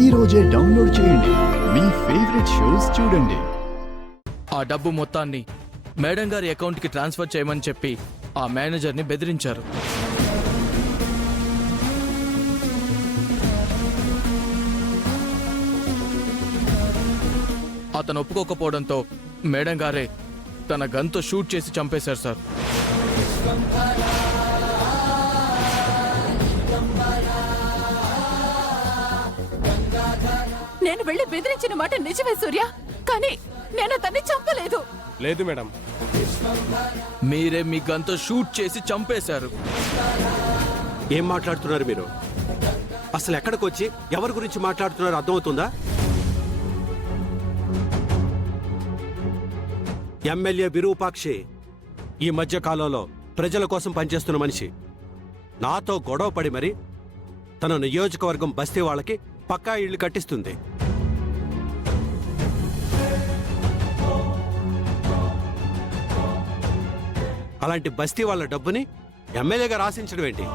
ఈ రోజే డౌన్లోడ్ చేయండి, మీ ఫేవరెట్ షోస్ చూడండి. ఆ డబ్బు మొత్తాన్ని మేడం గారి అకౌంట్కి ట్రాన్స్ఫర్ చేయమని చెప్పి ఆ మేనేజర్ని బెదిరించారు. అతను ఒప్పుకోకపోవడంతో మేడం గారే తన గన్తో షూట్ చేసి చంపేశారు సార్. నేను వెళ్ళి బెదిరించిన మాట నిజమే సూర్య, కానీ నేను అతన్ని చంపలేదు. లేదు మేడం. మీరే మీ గన్తో షూట్ చేసి చంపేశారు. ఏం మాట్లాడుతున్నారు మీరు? అసలు ఎక్కడికి వచ్చి ఎవరి గురించి మాట్లాడుతున్నారో అర్థమవుతుందా? ఎమ్మెల్యే విరూపాక్షి ఈ మధ్య కాలంలో ప్రజల కోసం పనిచేస్తున్న మనిషి. నాతో గొడవ పడి మరి తన నియోజకవర్గం బస్తీ వాళ్ళకి పక్కా ఇళ్లు కట్టిస్తుంది. అలాంటి బస్తీ వాళ్ళ డబ్బుని ఎమ్మెల్యేగా రాసించడం ఏంటి?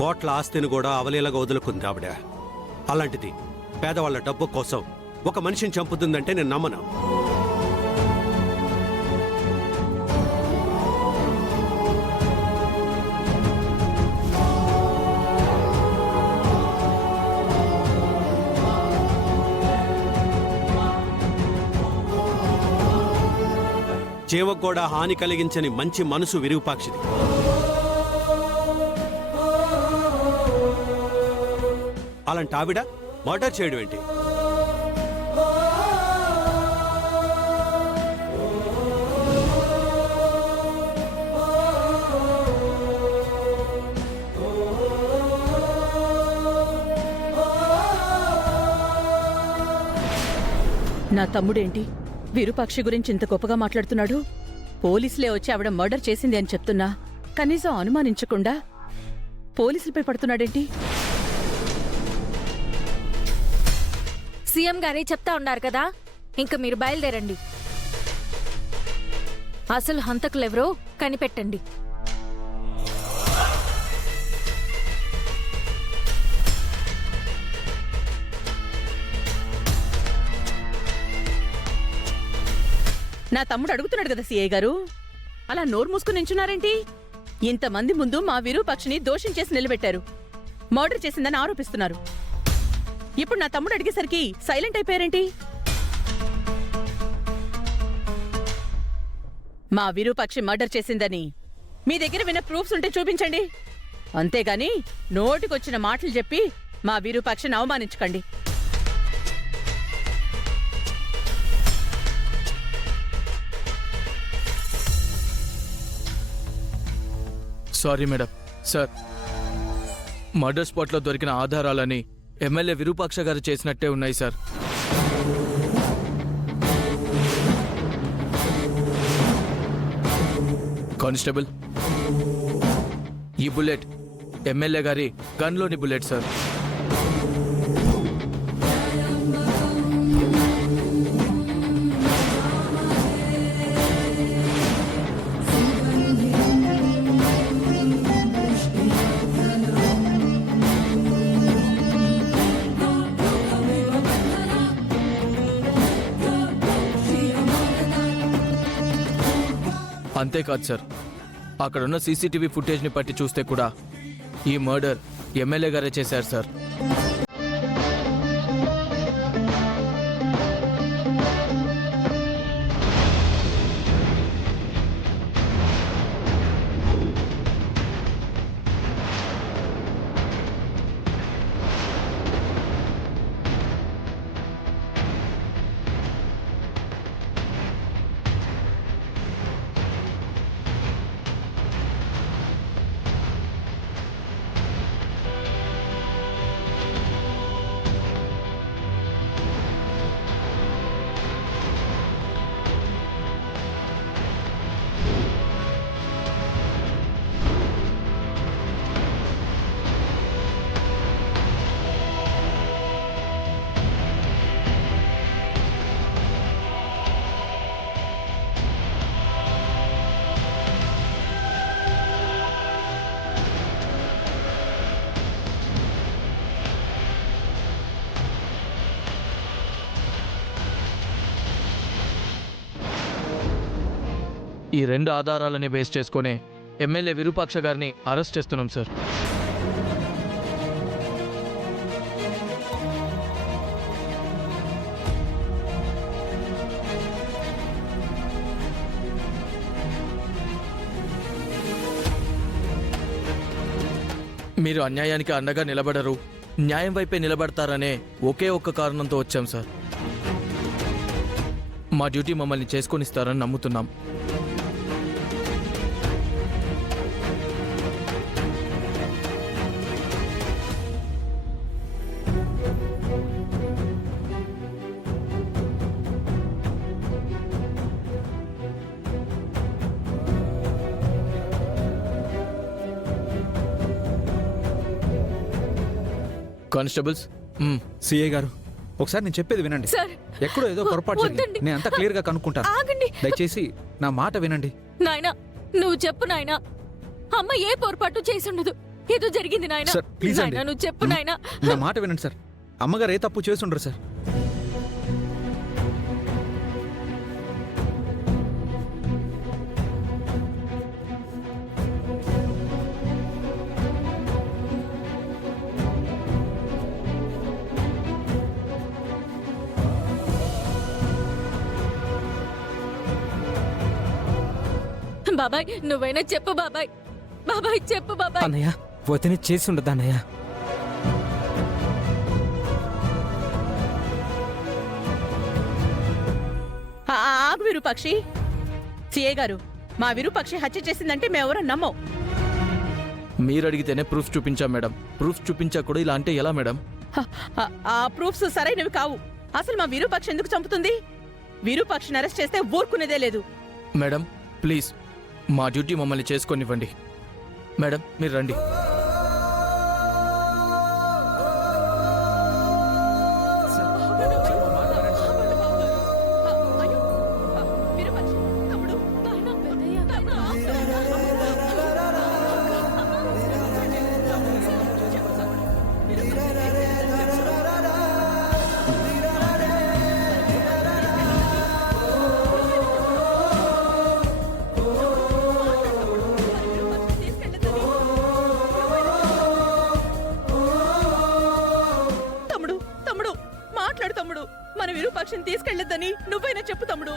కోట్ల ఆస్తిని కూడా అవలీలగా వదులుకుంది ఆవిడ. అలాంటిది పేదవాళ్ల డబ్బు కోసం ఒక మనిషిని చంపుతుందంటే నేను నమ్మను. జీవకు కూడా హాని కలిగించని మంచి మనసు విరూపాక్షిది. అలాంటి ఆవిడ మర్డర్ చేయడం ఏంటి? నా తమ్ముడేంటి విరూపాక్షి గురించి ఇంత గొప్పగా మాట్లాడుతున్నాడు? పోలీసులే వచ్చి ఆవిడ మర్డర్ చేసింది అని చెప్తున్నా కనీసం అనుమానించకుండా పోలీసులపై పడుతున్నాడేంటి? సీఎం గారే చెప్తా ఉన్నారు కదా, ఇంక మీరు బయలుదేరండి. అసలు హంతకులెవరో కనిపెట్టండి. నా తమ్ముడు అడుగుతున్నాడు కదా సీఐ గారు, అలా నోరు మూసుకుని నించున్నారేంటి? ఇంతమంది ముందు మా విరూపాక్షిని దోషం చేసి నిలబెట్టారు, మర్డర్ చేసిందని ఆరోపిస్తున్నారు. ఇప్పుడు నా తమ్ముడు అడిగేసరికి సైలెంట్ అయిపోయారేంటి? మా విరూపాక్షి మర్డర్ చేసిందని మీ దగ్గర విన్న ప్రూఫ్స్ ఉంటే చూపించండి. అంతేగాని నోటికొచ్చిన మాటలు చెప్పి మా విరూపాక్షిని అవమానించకండి. Sorry madam. సార్, మర్డర్ స్పాట్లో దొరికిన ఆధారాలని ఎమ్మెల్యే విరూపాక్ష గారు చేసినట్టే ఉన్నాయి సార్. కానిస్టేబుల్, ఈ బుల్లెట్ ఎమ్మెల్యే గారి గన్లోని బుల్లెట్ సార్. అంతేకాదు సార్, అక్కడున్న సీసీటీవీ ఫుటేజ్ని పట్టి చూస్తే కూడా ఈ మర్డర్ ఎమ్మెల్యే గారే చేశారు సార్. ఈ 2 ఆధారాలని బేస్ చేసుకునే ఎమ్మెల్యే విరూపాక్ష గారిని అరెస్ట్ చేస్తున్నాం సార్. మీరు అన్యాయానికి అండగా నిలబడరు, న్యాయం వైపే నిలబడతారనే ఒకే ఒక్క కారణంతో వచ్చాం సార్. మా డ్యూటీ మమ్మల్ని చేసుకొనిస్తారని నమ్ముతున్నాం. కానిస్టేబుల్స్, సిఐ గారు ఒకసారి నేను చెప్పేది వినండి. సార్ ఎక్కడో ఏదో పొరపాటు జరిగింది. వద్దండి. నేను అంతా క్లియర్ గా కనుక్కుంటాను. ఆగండి. దయచేసి నా మాట వినండి. నాయనా నువ్వు చెప్పు నాయనా. అమ్మ ఏ పొరపాటు చేసుండదు. ఏదో జరిగింది నాయనా. సార్, ప్లీజ్ అండి. నాయనా, నువ్వు చెప్పు నాయనా. నా మాట వినండి సార్. అమ్మగారు ఏ తప్పు చేసుండరు సార్. బాబాయ్ నువ్వైనా చెప్పు బాబాయ్. బాబాయ్ చెప్పు బాబాయ్. అన్నయ్య వదిన చేసి ఉండదు అన్నయ్య. ఆగు విరూపాక్షి. సిఐ గారు, మా విరూపాక్షి హత్య చేసిందంటే మేమెవరో నమ్మం. మీరు అడిగితేనే ప్రూఫ్ చూపించాం మేడం. ప్రూఫ్ చూపించా కూడా ఇలా అంటే ఎలా మేడం? ఆ ప్రూఫ్స్ సరైనవి కావు. అసలు మా విరూపాక్షి ఎందుకు చంపుతుంది? విరూపాక్షిని అరెస్ట్ చేస్తే ఊరుకునేదే లేదు. మేడం ప్లీజ్, మా డ్యూటీ మమ్మల్ని చేసుకొనివ్వండి. మేడం మీరు రండి. అయ్యో, విరూపాక్షి, తమ్ముడు. తమ్ముడు, తమ్ముడు, మాట్లాడు తమ్ముడు. మన విరూపాక్షిని తీసుకెళ్లొద్దని నువ్వైనా చెప్పు తమ్ముడు.